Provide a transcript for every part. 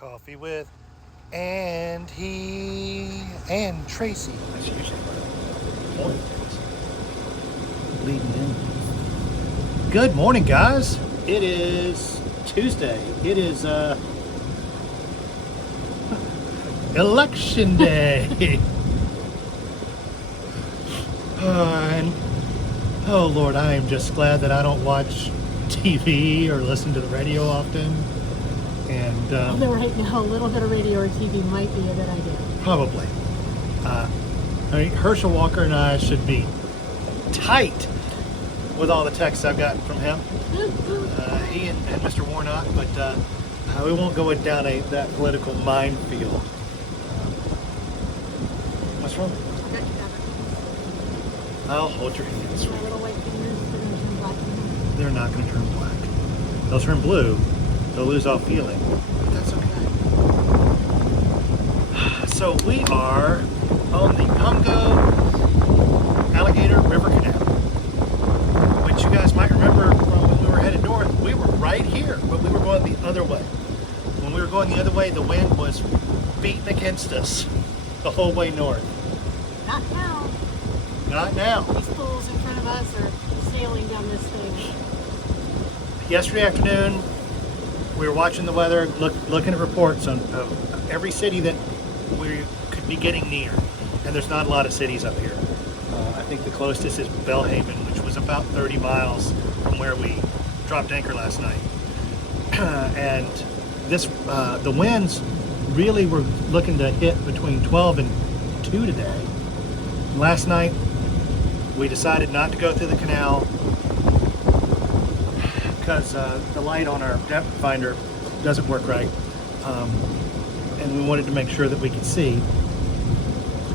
Coffee with Andy and Tracy. That's usually what morning is. Leading in. Good morning, guys. It is Tuesday. It is election day. And oh Lord, I am just glad that I don't watch TV or listen to the radio often. And although right now a little bit of radio or TV might be a good idea. Probably. I mean, Herschel Walker and I should be tight with all the texts I've gotten from him. He and Mr. Warnock, but we won't go down that political minefield. What's wrong? I'll hold your hands. My little white fingers are going to turn black. They're not going to turn black. They'll turn blue. They'll lose all feeling. But that's okay. So we are on the Pungo Alligator River Canal, which you guys might remember from when we were headed north. We were right here, but we were going the other way. When we were going the other way, the wind was beating against us the whole way north. Not now. Not now. These fools in front of us are sailing down this thing. Yesterday afternoon, we were watching the weather, looking at reports on every city that we could be getting near. And there's not a lot of cities up here. I think the closest is Belhaven, which was about 30 miles from where we dropped anchor last night. And the winds really were looking to hit between 12 and 2 today. Last night, we decided not to go through the canal because the light on our depth finder doesn't work right, and we wanted to make sure that we could see.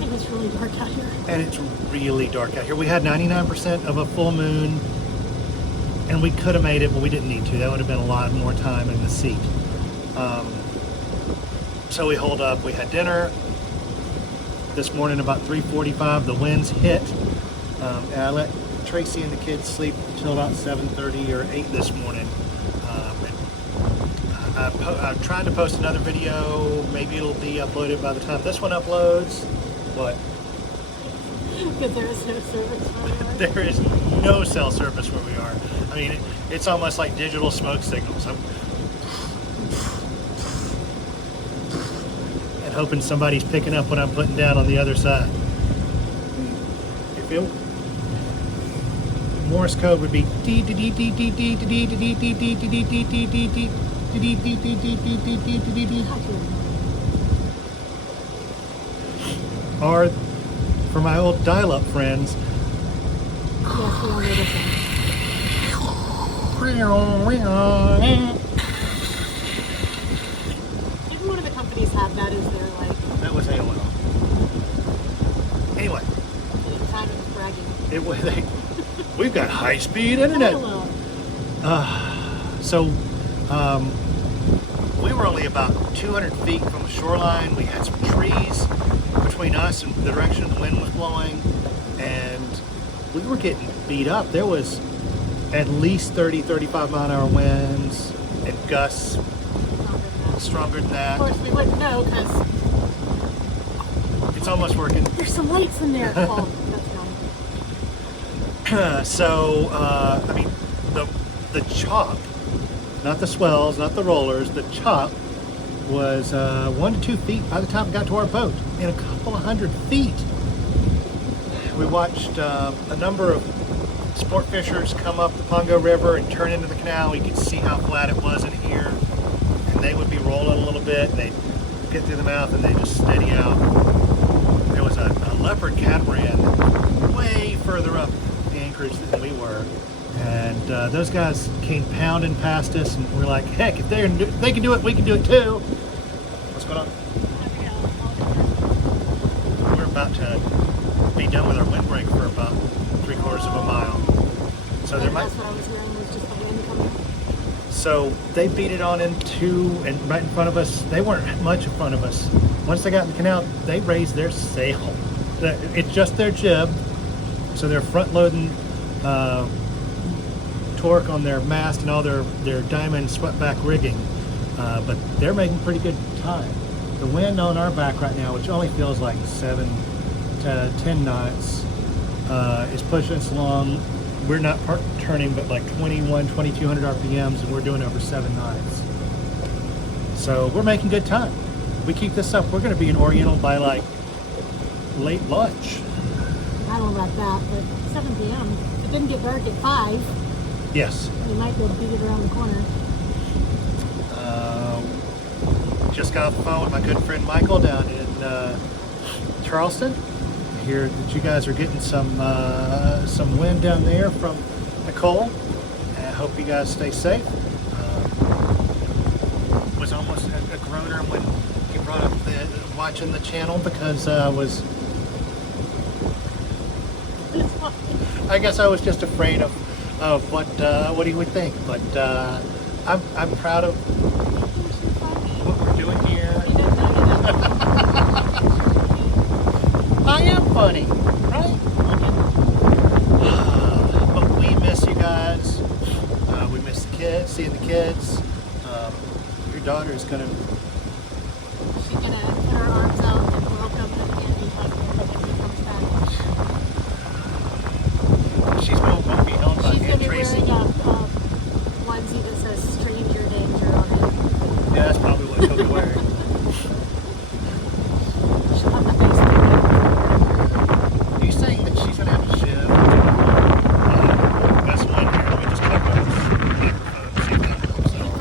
And it's really dark out here. And it's really dark out here. We had 99% of a full moon, and we could have made it, but we didn't need to. That would have been a lot more time in the seat. So we holed up. We had dinner this morning about 3:45. The winds hit, and I let Tracy and the kids sleep until about 7:30 or 8 this morning. I'm trying to post another video. Maybe it'll be uploaded by the time this one uploads. What? Because there is no service where we are. There is no cell service where we are. I mean, it's almost like digital smoke signals. And hoping somebody's picking up what I'm putting down on the other side. If it Morse code would be or for my old dial-up friends. Yes, we all know this one. Didn't one of the companies have that as their That was AOL. Anyway. time of bragging? We've got high-speed internet. So we were only about 200 feet from the shoreline. We had some trees between us and the direction the wind was blowing, and we were getting beat up. There was at least 30, 35 mile an hour winds and gusts stronger than that. Of course, we wouldn't know because it's almost working. There's some lights in there. Oh, that's So, I mean, the chop, not the swells, not the rollers, the chop was 1 to 2 feet by the time it got to our boat, in a couple of 100 feet. We watched a number of sport fishers come up the Pungo River and turn into the canal. We could see how flat it was in here, and they would be rolling a little bit, and they'd get through the mouth, and they'd just steady out. There was a leopard catamaran way further up the anchorage than we were, and those guys came pounding past us, and we're like, heck, if they can do it, we can do it too. What's going on? We're about to be done with our windbreak for about 3/4 of a mile. So there might. That's what I was hearing, was just the wind coming. So they beat it on into and right in front of us. They weren't much in front of us. Once they got in the canal, they raised their sail. It's just their jib, so they're front loading torque on their mast and all their diamond swept back rigging. but they're making pretty good time. The wind on our back right now, which only feels like 7 to 10 knots, is pushing us along. We're not turning, but like 2200 RPMs, and we're doing over 7 knots. So we're making good time. We keep this up, we're going to be in Oriental by like late lunch. I don't know about that, but 7 p.m. It didn't get dark at 5. Yes. We might be able to beat it around the corner. Just got off the phone with my good friend Michael down in Charleston. I hear that you guys are getting some wind down there from Nicole. And I hope you guys stay safe. Was almost a groaner when he brought up watching the channel because I guess I was just afraid of what he would think. But I'm proud of what we're doing here. I am funny, right? But we miss you guys. We miss the kids, seeing the kids. Your daughter is gonna. She's gonna put her arms out and welcome Andy when he comes back. She's going to be held by She's Andy gonna be Tracy. wearing a onesie that says "Stranger Danger" on it. Yeah, that's probably what she'll be wearing. She'll have the face. Are you saying that she's gonna have to shiv? That's one here. Let me just check on this. See if that helps at all.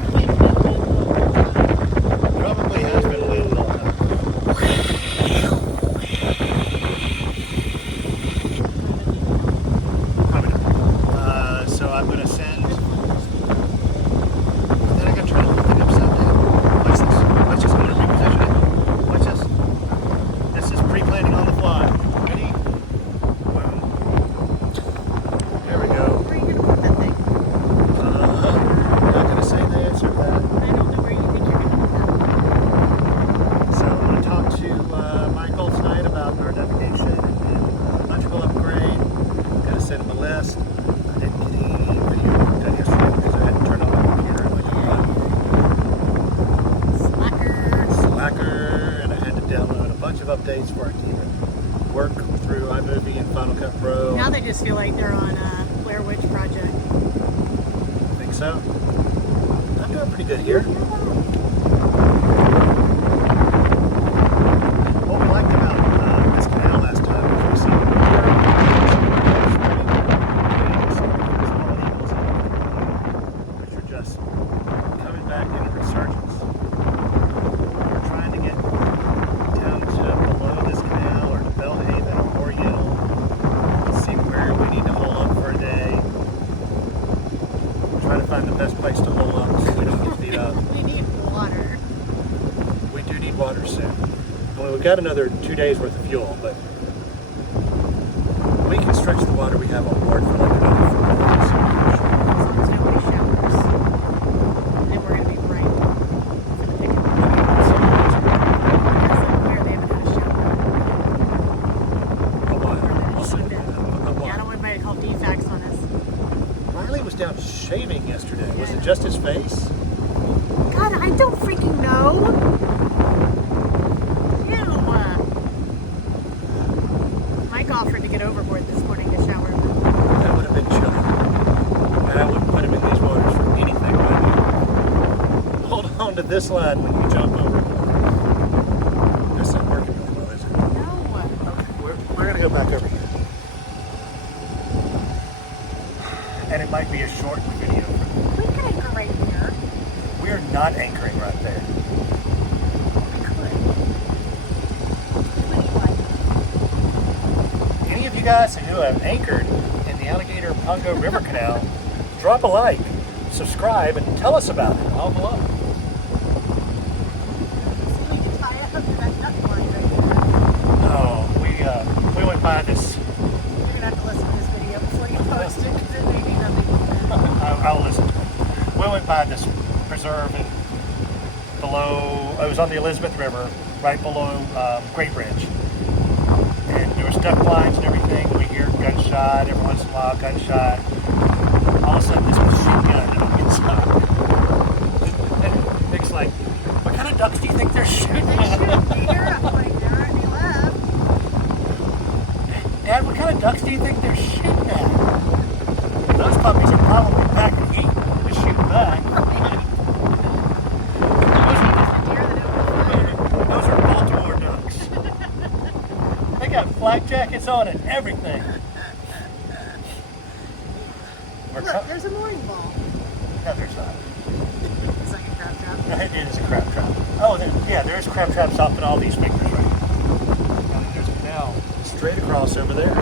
Probably has been waiting all the time. Probably not. So I'm gonna send. Then I gotta try to hold it upside down. Watch this. Watch this. I'm gonna reposition it. Watch this. This is pre-planning on the fly. Ready? Boom. There we go. Where are you gonna put that thing? I'm not gonna say the answer to that. I don't know where you think you're gonna put that. So I'm gonna talk to Michael tonight about our navigation and electrical upgrade. Gotta send him a list. I didn't get any video done yesterday because I hadn't turned on my computer in like a month. Slacker, and I had to download a bunch of updates for it to even work through iMovie and Final Cut Pro. Now they just feel like they're on a Blair Witch Project. I think so. I'm doing pretty good here. What we liked about this canal last time was we saw small eagles, which are just coming back in a resurgence. We're trying to get down to below this canal or to Belhaven or Oriental, see where we need to hole up for a day. Trying to find the best place to hole up so we don't get beat up. We need water. We do need water soon. Well, we've got another 2 days worth of fuel, but we can stretch the water we have on board for like another 4 days. As long as nobody showers. Then we're gonna be right for the pickup. Where they haven't had a shower. A while. Or Also, that a Yeah, I don't while. want anybody to call defects on us. Riley was down shaving yesterday. Was it just his face? God, I don't freaking know. Ew. Mike offered to get overboard this morning to shower. That would have been chilly. And I wouldn't put him in these waters for anything right now. Hold on to this line when you jump overboard. This isn't working really well, is it? No. We're going to go back over here. And it might be a short video. We could anchor right here. We are not anchoring right there. We could. Anyway. Any of you guys who have anchored in the Alligator Pongo River Canal, drop a like, subscribe, and tell us about it all below. We can tie up to that duck line right there. Oh, we went by this. You're gonna have to listen to this video before you post it because it may be nothing. I'll listen to it. We went by this preserve and below. It was on the Elizabeth River, right below Great Bridge, and there was duck lines and everything. We hear gunshot every once in a while, gunshot. All of a sudden, this machine gun inside. Nick's like, ducks do you think they're shooting They at? should be here. I'm like, there aren't any left. Dad, what kind of ducks do you think they're shooting at? Those puppies are probably packing heat. They're shooting back. Those are Baltimore ducks. They got flak jackets on and everything. Look, there's a mooring ball. No, there's not. It's like a crab trap. It is a crab trap. Oh, there's crab traps off in all these fingers right here. There's a canal straight across over there.